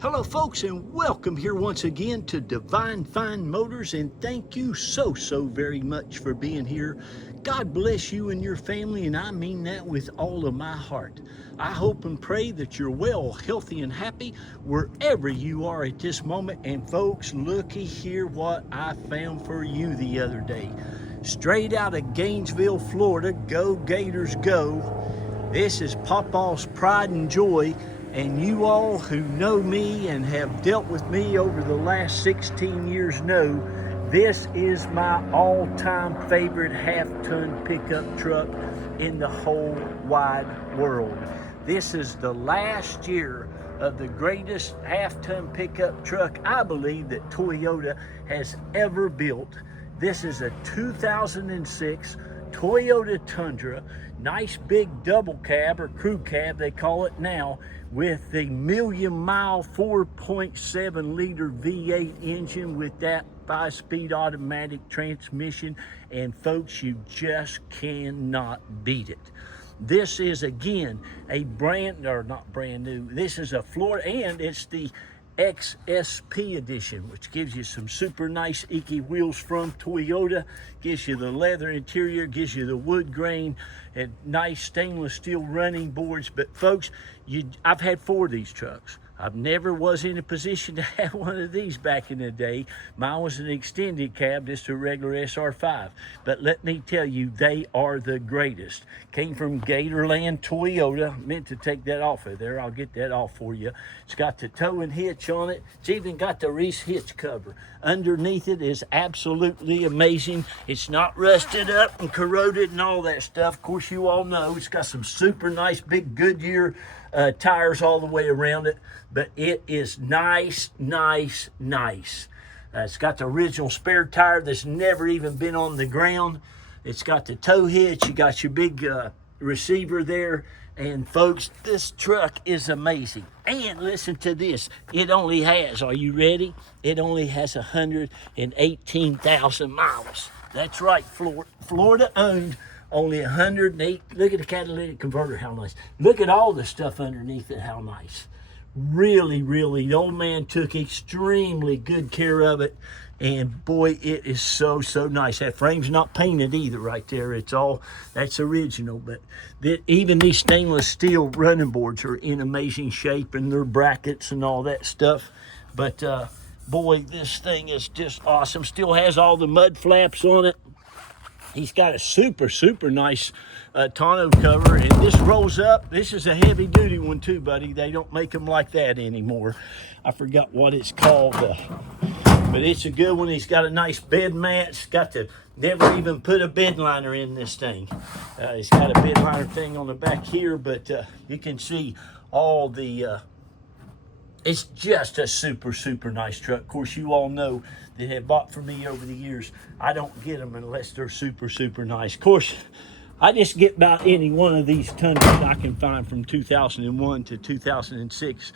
Hello folks, and welcome here once again to Divine Fine Motors, and thank you so very much for being here. God bless you and your family, and I mean that with all of my heart. I hope and pray that you're well, healthy, and happy wherever you are at this moment. And folks, looky here what I found for you the other day. Straight out of Gainesville, Florida. Go Gators go. This is Pawpaw's pride and joy, and you all who know me and have dealt with me over the last 16 years know this is my all-time favorite half-ton pickup truck in the whole wide world. This is the last year of the greatest half-ton pickup truck I believe that Toyota has ever built. This is a 2006 Toyota Tundra, nice big double cab or crew cab they call it now, with the million-mile 4.7 liter V-8 engine with that 5-speed automatic transmission, and folks, you just cannot beat it. This is again a not brand new, this is a Florida, and it's the XSP edition, which gives you some super nice Iki wheels from Toyota, gives you the leather interior, gives you the wood grain and nice stainless steel running boards. But folks, I've had 4 of these trucks. I've never was in a position to have one of these back in the day. Mine was an extended cab, just a regular SR5. But let me tell you, they are the greatest. Came from Gatorland Toyota. Meant to take that off of there. I'll get that off for you. It's got the tow and hitch on it. It's even got the Reese hitch cover. Underneath it is absolutely amazing. It's not rusted up and corroded and all that stuff. Of course, you all know it's got some super nice big Goodyear tires all the way around it, but it is nice. It's got the original spare tire that's never even been on the ground. It's got the tow hitch. You got your big receiver there. And folks, this truck is amazing. And listen to this. It only has, are you ready? It only has 118,000 miles. That's right, Florida owned. Only 108. Look at the catalytic converter, how nice. Look at all the stuff underneath it, how nice. Really, the old man took extremely good care of it. And boy, it is so nice. That frame's not painted either right there. That's original. But even these stainless steel running boards are in amazing shape, and their brackets and all that stuff. But boy, this thing is just awesome. Still has all the mud flaps on it. He's got a super nice tonneau cover, and this rolls up. This is a heavy duty one too, buddy. They don't make them like that anymore. I forgot what it's called, but it's a good one. He's got a nice bed mat. It's got to never even put a bed liner in this thing. It's got a bed liner thing on the back here, but you can see all the it's just a super nice truck. Of course, you all know that have bought from me over the years, I don't get them unless they're super nice. Of course, I just get about any one of these Tundras I can find from 2001 to 2006.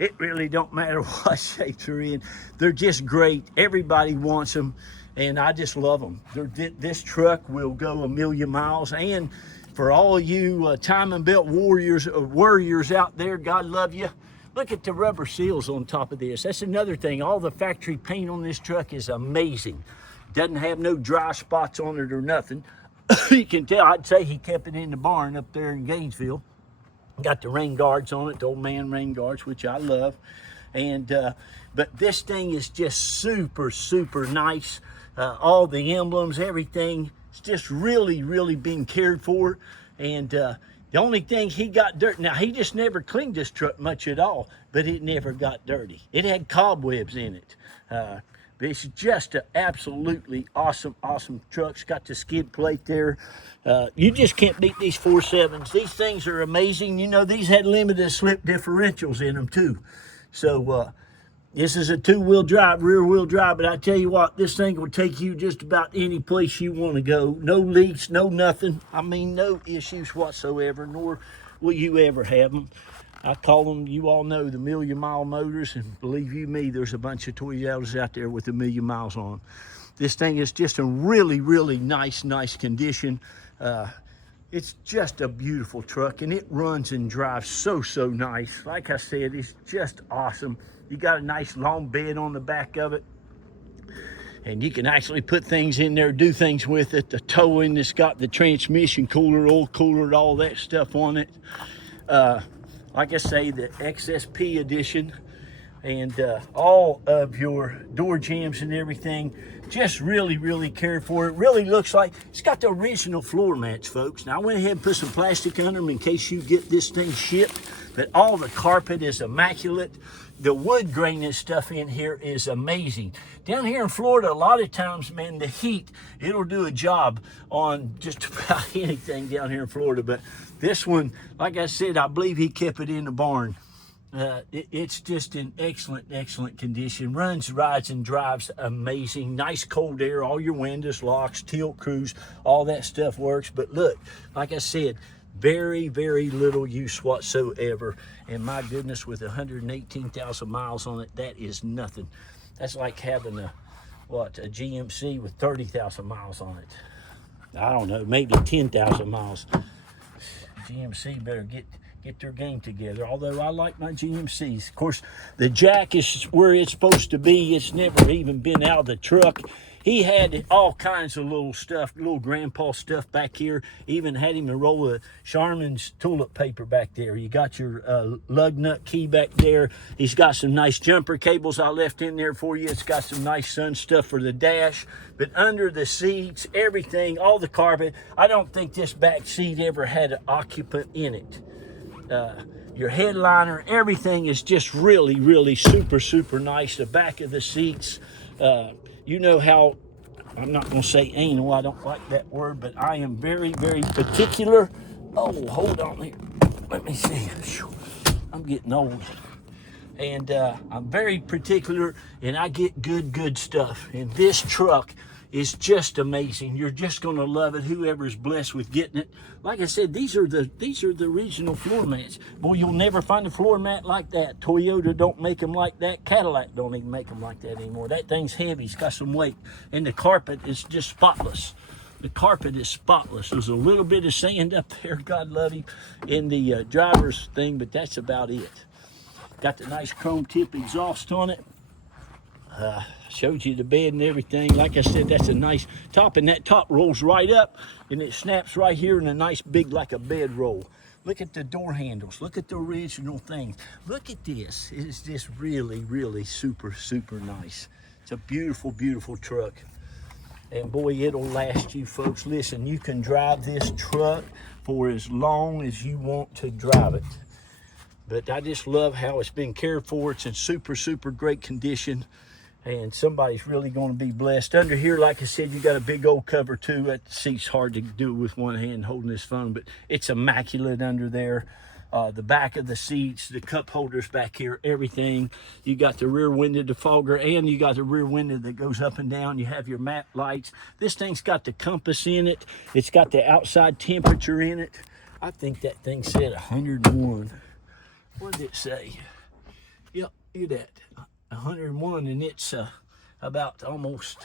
It really don't matter what shape they're in. They're just great. Everybody wants them, and I just love them. This truck will go a million miles. And for all you timing belt warriors out there, God love you. Look at the rubber seals on top of this. That's another thing. All the factory paint on this truck is amazing. Doesn't have no dry spots on it or nothing. You can tell, I'd say he kept it in the barn up there in Gainesville. Got the rain guards on it, the old man rain guards, which I love. And but this thing is just super nice. All the emblems, everything. It's just really being cared for. And the only thing he got dirt. Now, he just never cleaned this truck much at all, but it never got dirty. It had cobwebs in it. But it's just an absolutely awesome truck. It's got the skid plate there. You just can't beat these 4.7s. These things are amazing. You know, these had limited slip differentials in them too. So this is a 2-wheel drive, rear-wheel drive, but I tell you what, this thing will take you just about any place you want to go. No leaks, no nothing. I mean, no issues whatsoever, nor will you ever have them. I call them, you all know, the million-mile motors, and believe you me, there's a bunch of Toyotas out there with a million miles on them. This thing is just a really nice condition. It's just a beautiful truck, and it runs and drives so nice. Like I said, it's just awesome. You got a nice long bed on the back of it, and you can actually put things in there, do things with it. The towing, it's got the transmission cooler, oil cooler, all that stuff on it. Like I say, the XSP edition, and all of your door jambs and everything, just really cared for. It really looks like it's got the original floor mats, folks. Now I went ahead and put some plastic under them in case you get this thing shipped, but all the carpet is immaculate. The wood grain and stuff in here is amazing. Down here in Florida, a lot of times, man, the heat, it'll do a job on just about anything down here in Florida. But this one, like I said, I believe he kept it in the barn. It's just in excellent condition. Runs, rides, and drives amazing. Nice cold air, all your windows, locks, tilt cruise, all that stuff works. But look, like I said, very little use whatsoever. And my goodness, with 118,000 miles on it, that is nothing. That's like having a GMC with 30,000 miles on it. I don't know, maybe 10,000 miles. GMC better get their game together, although I like my GMCs. Of course, the jack is where it's supposed to be. It's never even been out of the truck. He had all kinds of little stuff, little grandpa stuff back here. Even had him a roll of Charmin's toilet paper back there. You got your lug nut key back there. He's got some nice jumper cables I left in there for you. It's got some nice sun stuff for the dash. But under the seats, everything, all the carpet, I don't think this back seat ever had an occupant in it. Your headliner, everything is just really super nice. The back of the seats, you know how, I'm not going to say anal, I don't like that word, but I am very particular. Oh, hold on here. Let me see. I'm getting old. And I'm very particular, and I get good stuff. And this truck is just amazing. You're just going to love it, whoever's blessed with getting it. Like I said, these are the original floor mats. Boy, you'll never find a floor mat like that. Toyota don't make them like that. Cadillac don't even make them like that anymore. That thing's heavy. It's got some weight. And the carpet is just spotless. The carpet is spotless. There's a little bit of sand up there, God love him, in the driver's thing, but that's about it. Got the nice chrome tip exhaust on it. Showed you the bed and everything. Like I said, that's a nice top, and that top rolls right up and it snaps right here in a nice big, like a bed roll. Look at the door handles. Look at the original things. Look at this. It's just really super nice. It's a beautiful truck, and boy, it'll last you, folks. Listen, you can drive this truck for as long as you want to drive it. But I just love how it's been cared for. It's in super great condition. And somebody's really going to be blessed. Under here, like I said, you got a big old cover too. That seat's hard to do with one hand holding this phone, but it's immaculate under there. The back of the seats, the cup holders back here, everything. You got the rear window defogger, and you got the rear window that goes up and down. You have your matte lights. This thing's got the compass in it. It's got the outside temperature in it. I think that thing said 101. What did it say? Yep, look at that. 101, and it's about almost,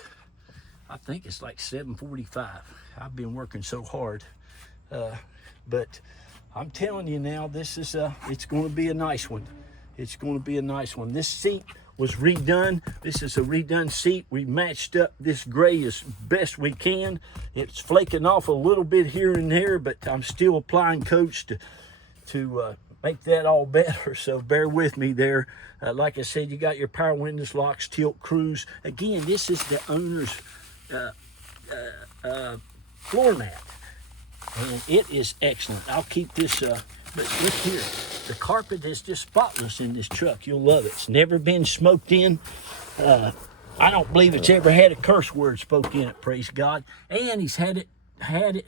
I think it's like 7:45. I've been working so hard, but I'm telling you now, this is it's going to be a nice one. It's going to be a nice one. This seat was redone. This is a redone seat. We matched up this gray as best we can. It's flaking off a little bit here and there, but I'm still applying coats to make that all better, so bear with me there. Like I said, you got your power windows, locks, tilt cruise. Again, this is the owner's floor mat, and it is excellent. I'll keep this, but look here. The carpet is just spotless in this truck. You'll love it. It's never been smoked in. I don't believe it's ever had a curse word spoke in it, praise God. And he's had it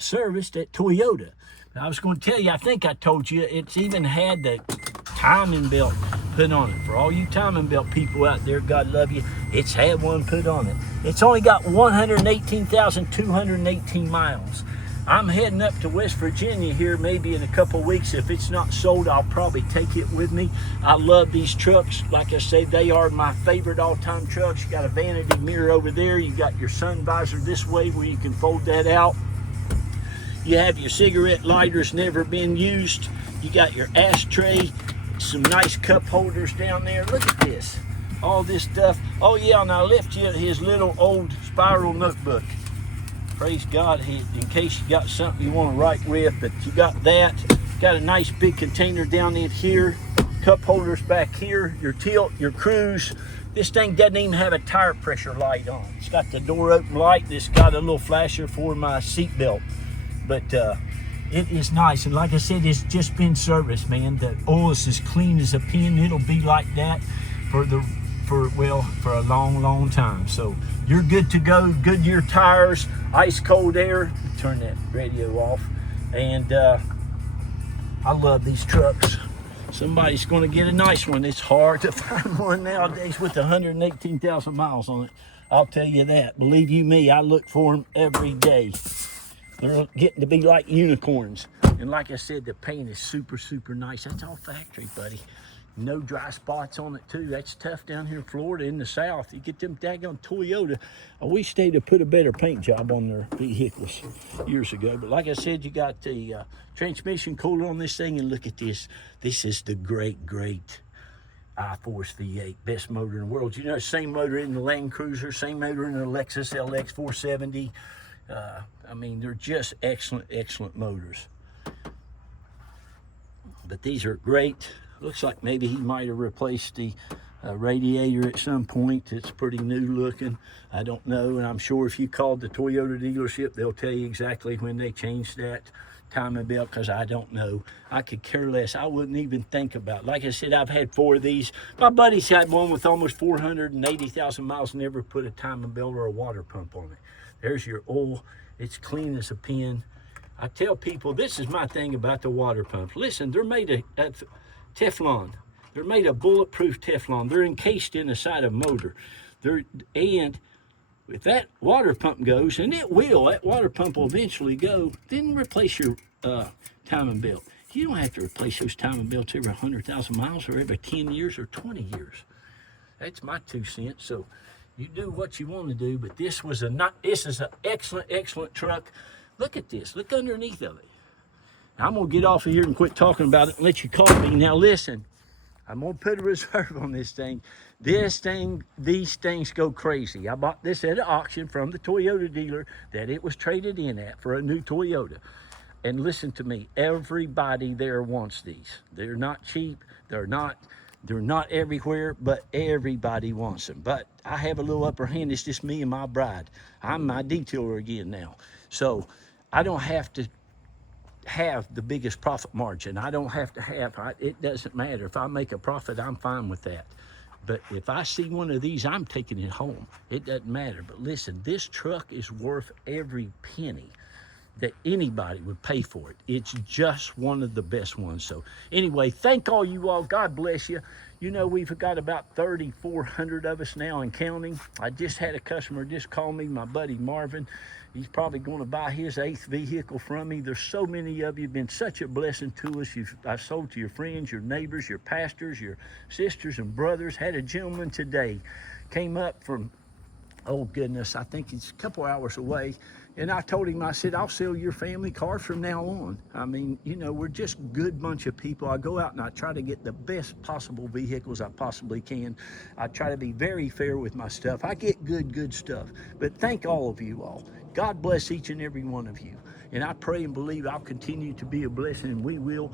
serviced at Toyota. I was going to tell you, I think I told you, it's even had the timing belt put on it. For all you timing belt people out there, God love you, it's had one put on it. It's only got 118,218 miles. I'm heading up to West Virginia here maybe in a couple weeks. If it's not sold, I'll probably take it with me. I love these trucks. Like I say, they are my favorite all-time trucks. You got a vanity mirror over there. You got your sun visor this way where you can fold that out. You have your cigarette lighters never been used. You got your ashtray, some nice cup holders down there. Look at this, all this stuff. Oh yeah, and I left you his little old spiral notebook. Praise God, in case you got something you want to write with, but you got that. Got a nice big container down in here. Cup holders back here, your tilt, your cruise. This thing doesn't even have a tire pressure light on. It's got the door open light. It's got a little flasher for my seat belt. But it is nice. And like I said, it's just been serviced, man. The oil is as clean as a pin. It'll be like that for a long, long time. So you're good to go. Goodyear tires, ice cold air. Turn that radio off. And I love these trucks. Somebody's going to get a nice one. It's hard to find one nowadays with 118,000 miles on it. I'll tell you that. Believe you me, I look for them every day. They're getting to be like unicorns. And like I said, the paint is super, super nice. That's all factory, buddy. No dry spots on it too. That's tough down here in Florida in the South. You get them daggone Toyota. I wish they'd have put a better paint job on their vehicles years ago. But like I said, you got the transmission cooler on this thing, and look at this. This is the great I-Force V-8, best motor in the world. You know, same motor in the Land Cruiser, same motor in the Lexus LX 470. I mean, they're just excellent motors. But these are great. Looks like maybe he might have replaced the radiator at some point. It's pretty new looking. I don't know, and I'm sure if you called the Toyota dealership, they'll tell you exactly when they changed that timing belt, because I don't know. I could care less. I wouldn't even think about it. Like I said, I've had 4 of these. My buddy's had one with almost 480,000 miles, never put a timing belt or a water pump on it. There's your oil. It's clean as a pin. I tell people, this is my thing about the water pumps. Listen, they're made of Teflon. They're made of bulletproof Teflon. They're encased in the side of a motor. And if that water pump goes, and it will, that water pump will eventually go, then replace your timing belt. You don't have to replace those timing belts every 100,000 miles or every 10 years or 20 years. That's my 2 cents. So you do what you want to do, but this is an excellent truck. Look at this. Look underneath of it. Now, I'm going to get off of here and quit talking about it and let you call me. Now, listen, I'm going to put a reserve on this thing. These things go crazy. I bought this at an auction from the Toyota dealer that it was traded in at for a new Toyota. And listen to me, everybody there wants these. They're not cheap. They're not everywhere, but everybody wants them. But I have a little upper hand. It's just me and my bride. I'm my detailer again now. So I don't have to have the biggest profit margin. I don't have to have, it doesn't matter. If I make a profit, I'm fine with that. But if I see one of these, I'm taking it home. It doesn't matter. But listen, this truck is worth every penny that anybody would pay for it. It's just one of the best ones. So anyway, thank all you all. God bless you. You know, we've got about 3,400 of us now and counting. I just had a customer just call me, my buddy Marvin. He's probably going to buy his 8th vehicle from me. There's so many of you. Been such a blessing to us. I've sold to your friends, your neighbors, your pastors, your sisters and brothers. Had a gentleman today, came up from, oh goodness, I think it's a couple hours away. And I told him, I said, I'll sell your family car from now on. I mean, you know, we're just a good bunch of people. I go out and I try to get the best possible vehicles I possibly can. I try to be very fair with my stuff. I get good stuff. But thank all of you all. God bless each and every one of you. And I pray and believe I'll continue to be a blessing, and we will,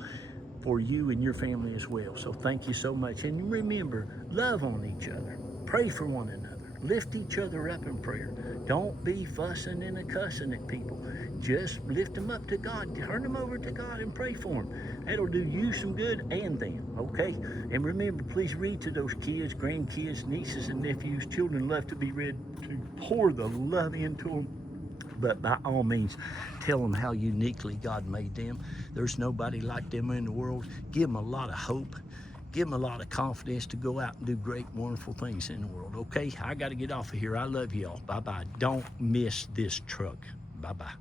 for you and your family as well. So thank you so much. And remember, love on each other. Pray for one another. Lift each other up in prayer. Don't be fussing and cussing at people. Just lift them up to God. Turn them over to God and pray for them. That'll do you some good and them, okay? And remember, please read to those kids, grandkids, nieces and nephews. Children love to be read to. Pour the love into them. But by all means, tell them how uniquely God made them. There's nobody like them in the world. Give them a lot of hope. Give them a lot of confidence to go out and do great, wonderful things in the world, okay? I got to get off of here. I love y'all. Bye-bye. Don't miss this truck. Bye-bye.